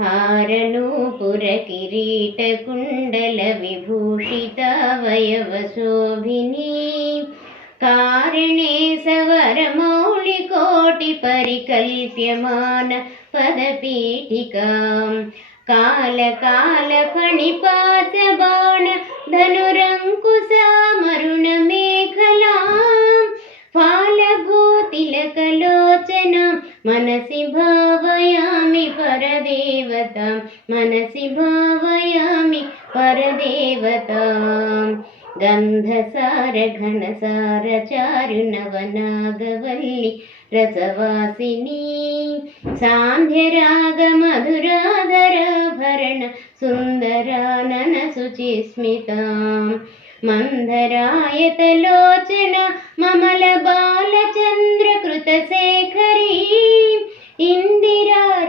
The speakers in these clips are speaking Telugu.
హారనూపుర కిరీట కుండల విభూషితవయవశోభిని. కారణే సవరమౌళికోటి పరికల్ప్యమాన పదపీఠికాం. కాలకాల ఫణిపాత బాణ ధను దేవతాం మనసి భావయామి పరదేవతాం. గంధసార ఘనసార చారుణవనాగవల్లి రసవాసిని సాంధ్యరాగ మధురాధరాభరణ సుందరానన శుచిస్మితాం మందరాయతలోచన మమల బాలచంద్రకృతశేఖరీ ఇందిరా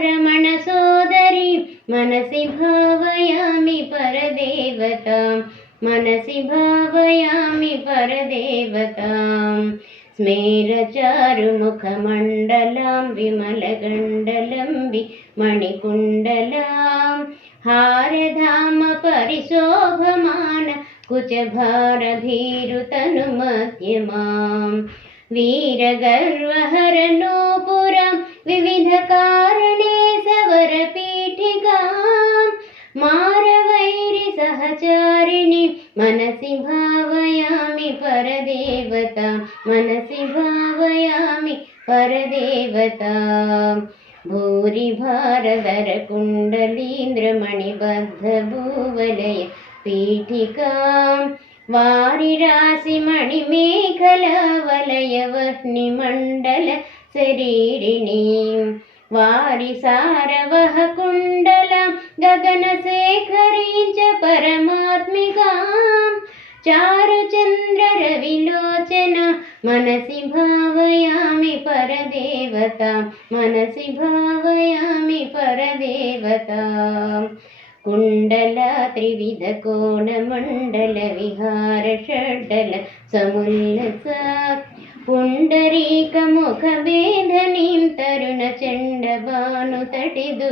मनसि भावयामि परदेवतां मनसि भावयामि परदेवताम् स्मेरचारुमुखमण्डलां विमलगण्डलम्बि मणिकुण्डलां हारधाम परिशोभमान कुचभारभीरुतनुमध्यमां वीरगर्वहरनूपुरं विविधकारणे सवरपीठिकां मारवैरिसहचारिणि मनसि भावयामि परदेवता मनसि भावयामि परदेवता भूरिभारधरकुण्डलीन्द्रमणिबद्धभूवलय पीठिकां वारिराशिमणिमेखलावलयवह्निमण्डल शरीरिणीं वारिसारवः कुण्डलं गगनशेखरीं च परमात्मिकां चारुचन्द्ररविलोचन मनसि भावयामि परदेवतां मनसि भावयामि परदेवताम् कुण्डला त्रिविधकोणमण्डलविहारषड्डल समुल्लसा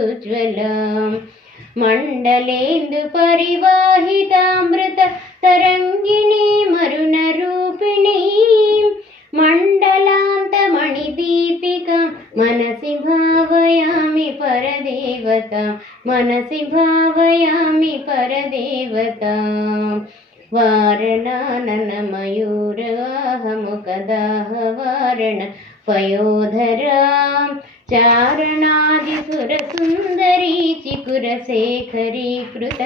तरुणचण्डभानुतटिदुज्ज्वलां मण्डलेन्दुपरिवाहितामृत तरङ्गिणी मरुणरूपिणीं मण्डलान्तमणिदीपिकां मनसि भावयामि परदेवतां मनसि भावयामि परदेवताम् वारणाननमयूराहमुखदाहवारण पयोधरां चारणादिसुरसुन्दरी चिकुरशेखरीकृत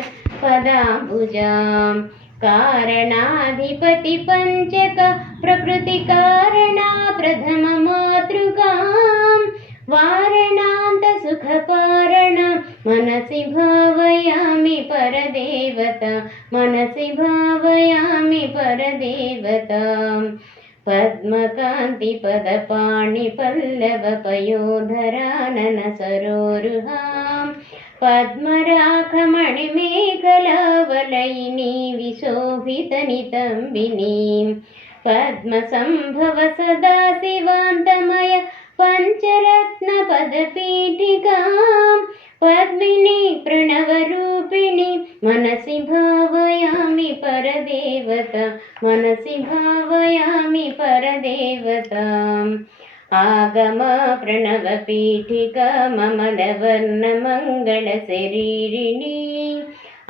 पदाम्बुजां कारणाधिपतिपञ्चक प्रकृतिकारणा प्रथममातृकां वारणान्तसुखपारण मनसि भावयामि परदेवता मनसि भावयामि परदेवताम् पद्मकान्तिपदपाणिपल्लवपयोधरानन सरोरुहां पद्मराखमणिमेखलावलयिनी विशोभितनितम्बिनीं पद्मसम्भव सदा शिवान्तमय पञ्चरत्नपदपीठिकां मनसि भावयामि परदेवताम् आगम प्रणवपीठिका ममलवर्णमङ्गलशरीरिणी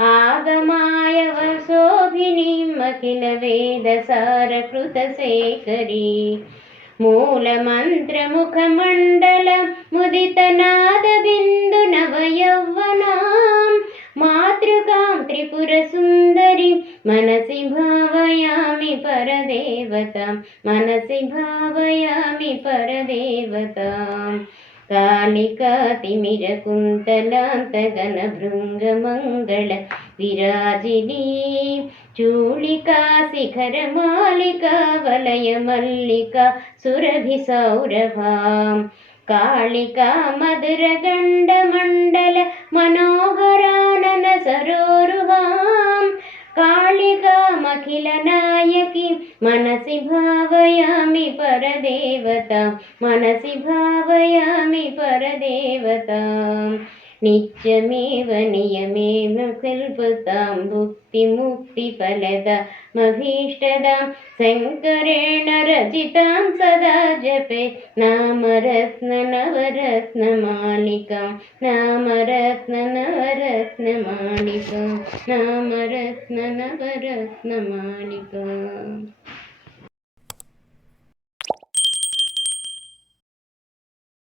आगमाय वशोभिनीम् अखिलवेदसारकृतशेखरी मूलमन्त्रमुखमण्डल मुदितनादबिन्दुनवयौवनां मातृकां त्रिपुरसुन्दरी मनसि भावयामि परदेवतां मनसि भावयामि परदेवताम् कालिकातिमिरकुन्तलान्तगनभृङ्गमङ्गल विराजिनी चूलिका शिखरमालिका वलयमल्लिका सुरभिसौरभां कालिका मधुरगण्डमण्डल मनोहरानन कालिकामखिलनायकी मनसि भावयामि परदेवता मनसि भावयामि నిత్యమేవ నియమేవ కల్పతాం భుక్తి ముక్తి ఫలద మభీష్టదాం. శంకరేణ రచితాం సదా జపే నామరత్న నవరత్న మాలికాం. నామరత్న నవరత్న మాలికాం. నామరత్న నవరత్న మాలికాం.